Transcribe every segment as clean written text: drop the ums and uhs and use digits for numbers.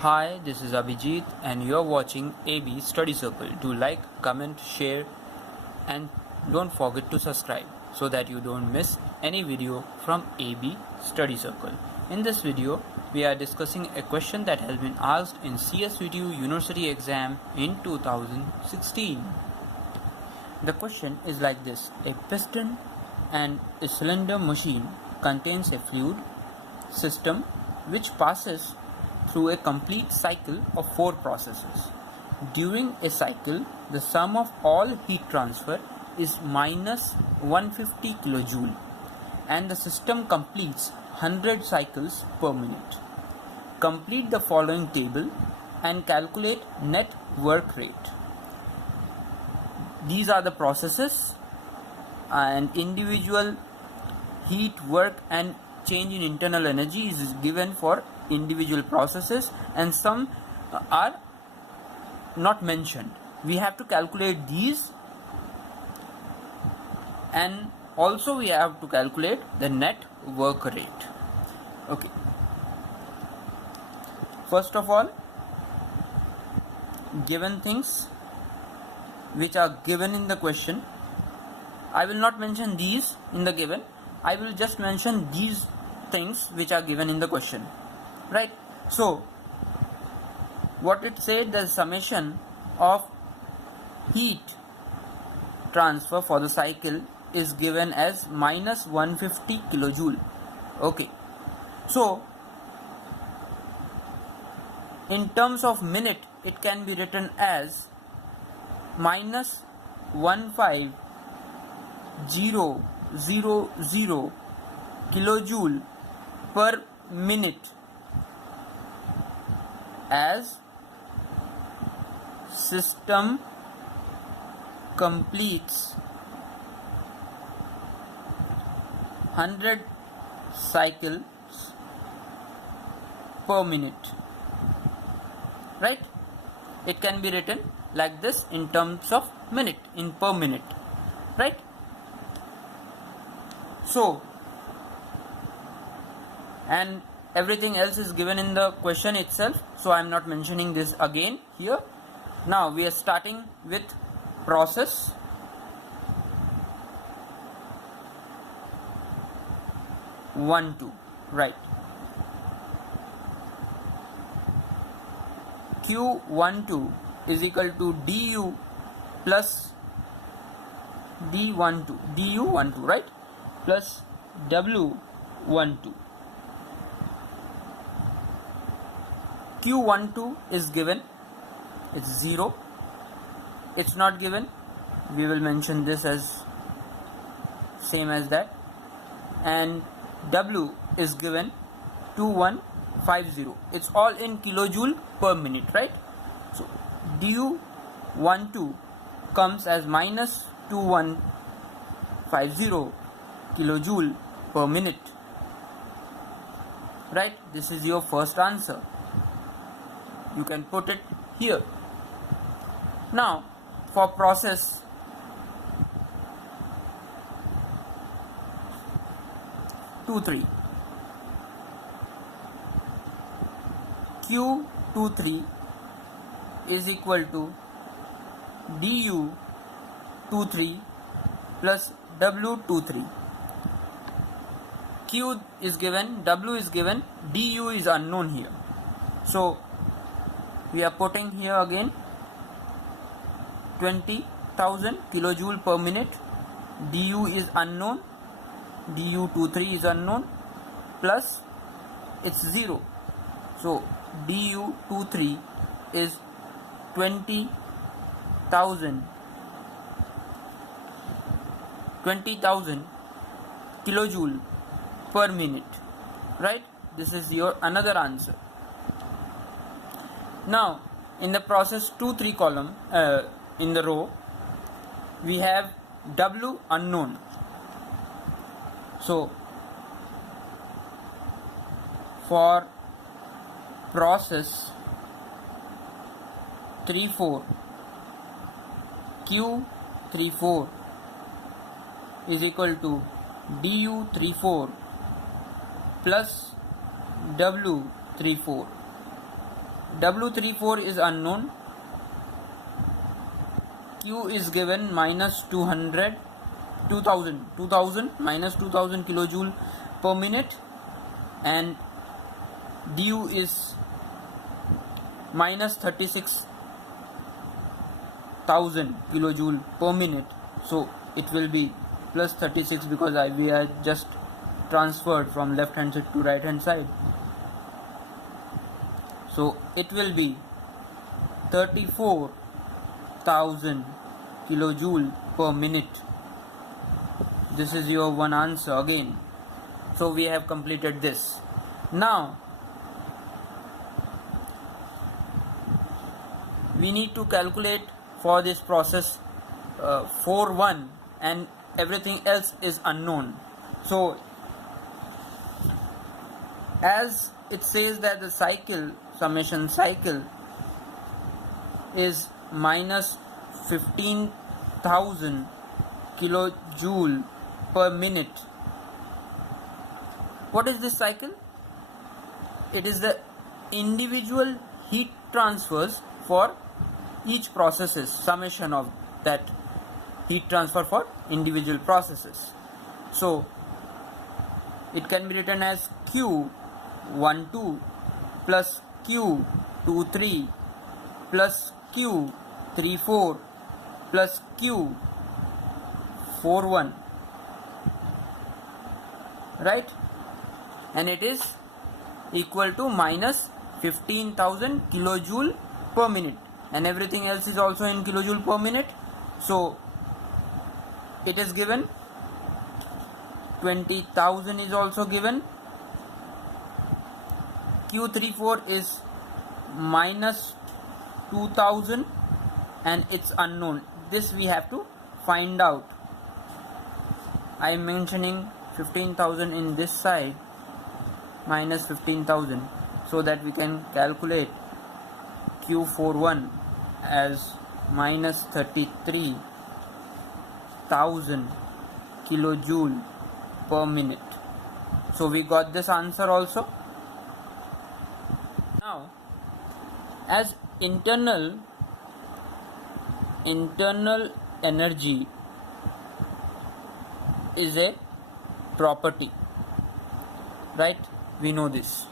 Hi, this is Abhijit and you're watching AB Study Circle. Do like, comment, share and don't forget to subscribe so that you don't miss any video from AB Study Circle. In this video, we are discussing a question that has been asked in CSVTU University Exam in 2016. The question is like this: a piston and a cylinder machine contains a fluid system which passes through a complete cycle of 4 processes. During a cycle, the sum of all heat transfer is minus 150 kJ and the system completes 100 cycles per minute. Complete the following table and calculate net work rate. These are the processes and individual heat, work and change in internal energy is given for individual processes, and some are not mentioned. We have to calculate these, and also we have to calculate the net work rate. Okay. First of all, given things which are given in the question. I will not mention these in the given. I will just mention these things which are given in the question. Right? So, what it said, the summation of heat transfer for the cycle is given as minus 150 kilojoule. Okay. So, in terms of minute, it can be written as minus 15000 kilojoule per minute as system completes 100 cycles per minute. Right? It can be written like this in terms of minute, in per minute. Right? So, and everything else is given in the question itself, so I am not mentioning this again here. Now we are starting with process. One, two, right. Q12 is equal to du plus d12, du12, right, plus w12. Q12 is given, it's 0. It's not given, we will mention this as same as that. And W is given 2150. It's all in kilojoule per minute, right? So du12 comes as minus 2150 kilojoule per minute. Right? This is your first answer. You can put it here. Now, for process Q23 is equal to du23 plus w23. Q is given, W is given, du is unknown here. So, we are putting here again 20,000 kilojoule per minute. Du is unknown, du23 is unknown, plus it's 0. So du23 is 20,000 kilojoule per minute. Right? This is your another answer. Now, in the process 2-3 column, in the row, we have W unknown. So, for process 3-4, Q34 is equal to du34 plus w34. W34 is unknown. Q is given minus 2000 minus 2000 kilojoule per minute, and du is minus 36,000 kilojoule per minute, so it will be plus 36 because we are just transferred from left hand side to right hand side, so it will be 34,000 kilojoule per minute. This is your one answer again. So we have completed this. Now we need to calculate for this process 4-1, and everything else is unknown. So as it says that the cycle, summation cycle, is minus 15,000 kilojoule per minute. What is this cycle? It is the individual heat transfers for each processes, summation of that heat transfer for individual processes. So it can be written as Q12 plus Q23 plus Q34 plus Q41, right? And it is equal to minus 15,000 kilojoule per minute, and everything else is also in kilojoule per minute. So it is given 20,000 is also given. Q34 is minus 2,000 and it's unknown. This we have to find out. I am mentioning 15,000 in this side, minus 15,000, so that we can calculate Q41 as minus 33,000 kilojoule per minute. So we got this answer also. Now, as internal energy is a property, right? We know this.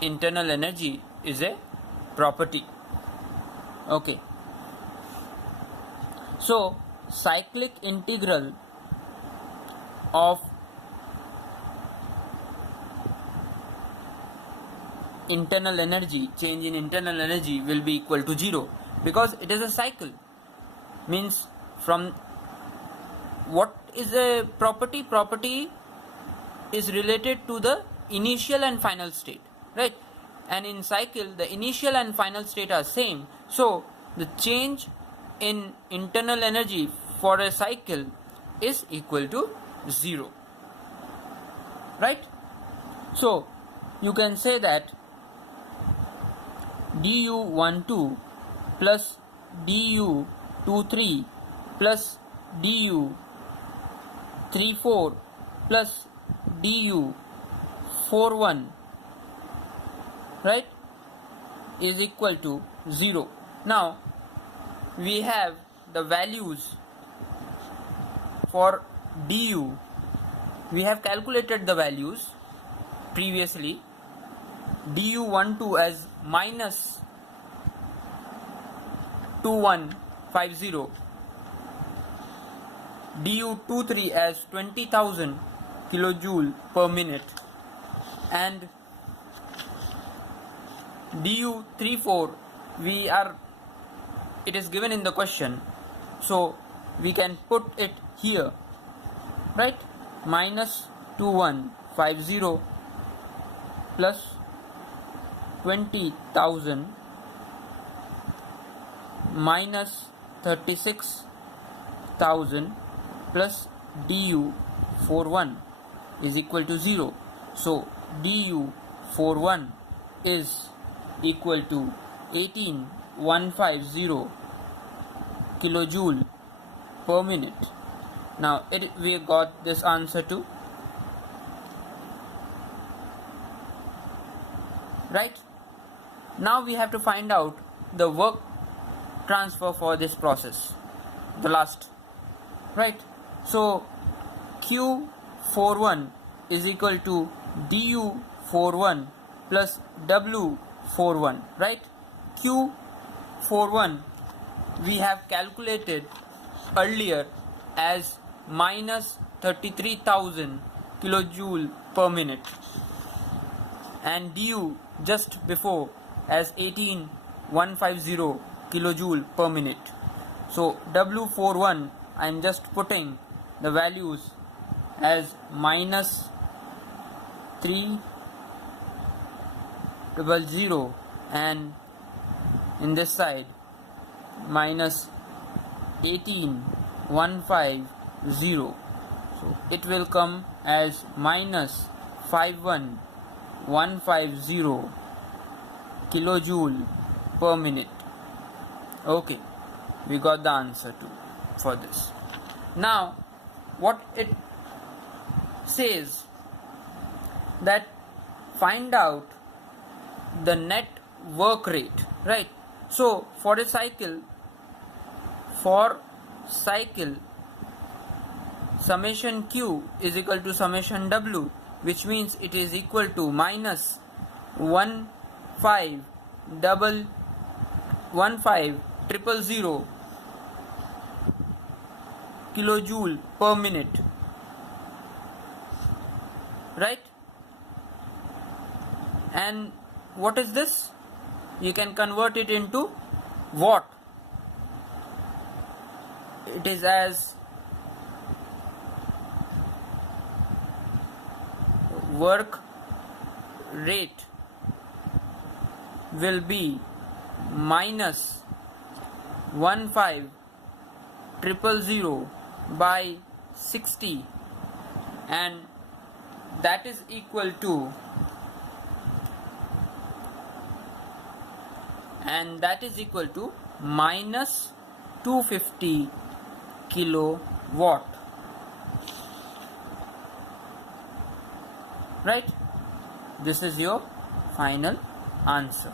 Internal energy is a property. Okay. So cyclic integral of internal energy, change in internal energy, will be equal to 0 because it is a cycle. Means from what is a property? Property is related to the initial and final state, right? And in cycle the initial and final state are same, so the change in internal energy for a cycle is equal to 0, right? So you can say that du12 plus du23 plus du34 plus du41, right, is equal to 0. Now we have the values for du. We have calculated the values previously. du12 as minus 2150, du23 as 20,000 kilojoule per minute, and du34 it is given in the question, so we can put it here, right? Minus 2150 plus 20,000 minus 36,000 plus du41 is equal to 0. So du41 is equal to 18,150 kilojoule per minute. Now we got this answer too, right? Now we have to find out the work transfer for this process, the last, right? So Q41 is equal to du41 plus w41, right? Q41 we have calculated earlier as minus 33,000 kilojoule per minute, and du just before as 18,150 kilojoule per minute. So W41 I am just putting the values as minus 300 and in this side minus 18,150. So it will come as minus 51,150 kilojoule per minute. Okay, we got the answer for this. Now what it says that find out the net work rate, right? So for cycle summation Q is equal to summation W, which means it is equal to minus 15,000 kilojoule per minute, right? And what is this? You can convert it into watt. It is as work rate will be minus 15,000 by 60, and that is equal to minus 250 kilowatt, right? This is your final answer.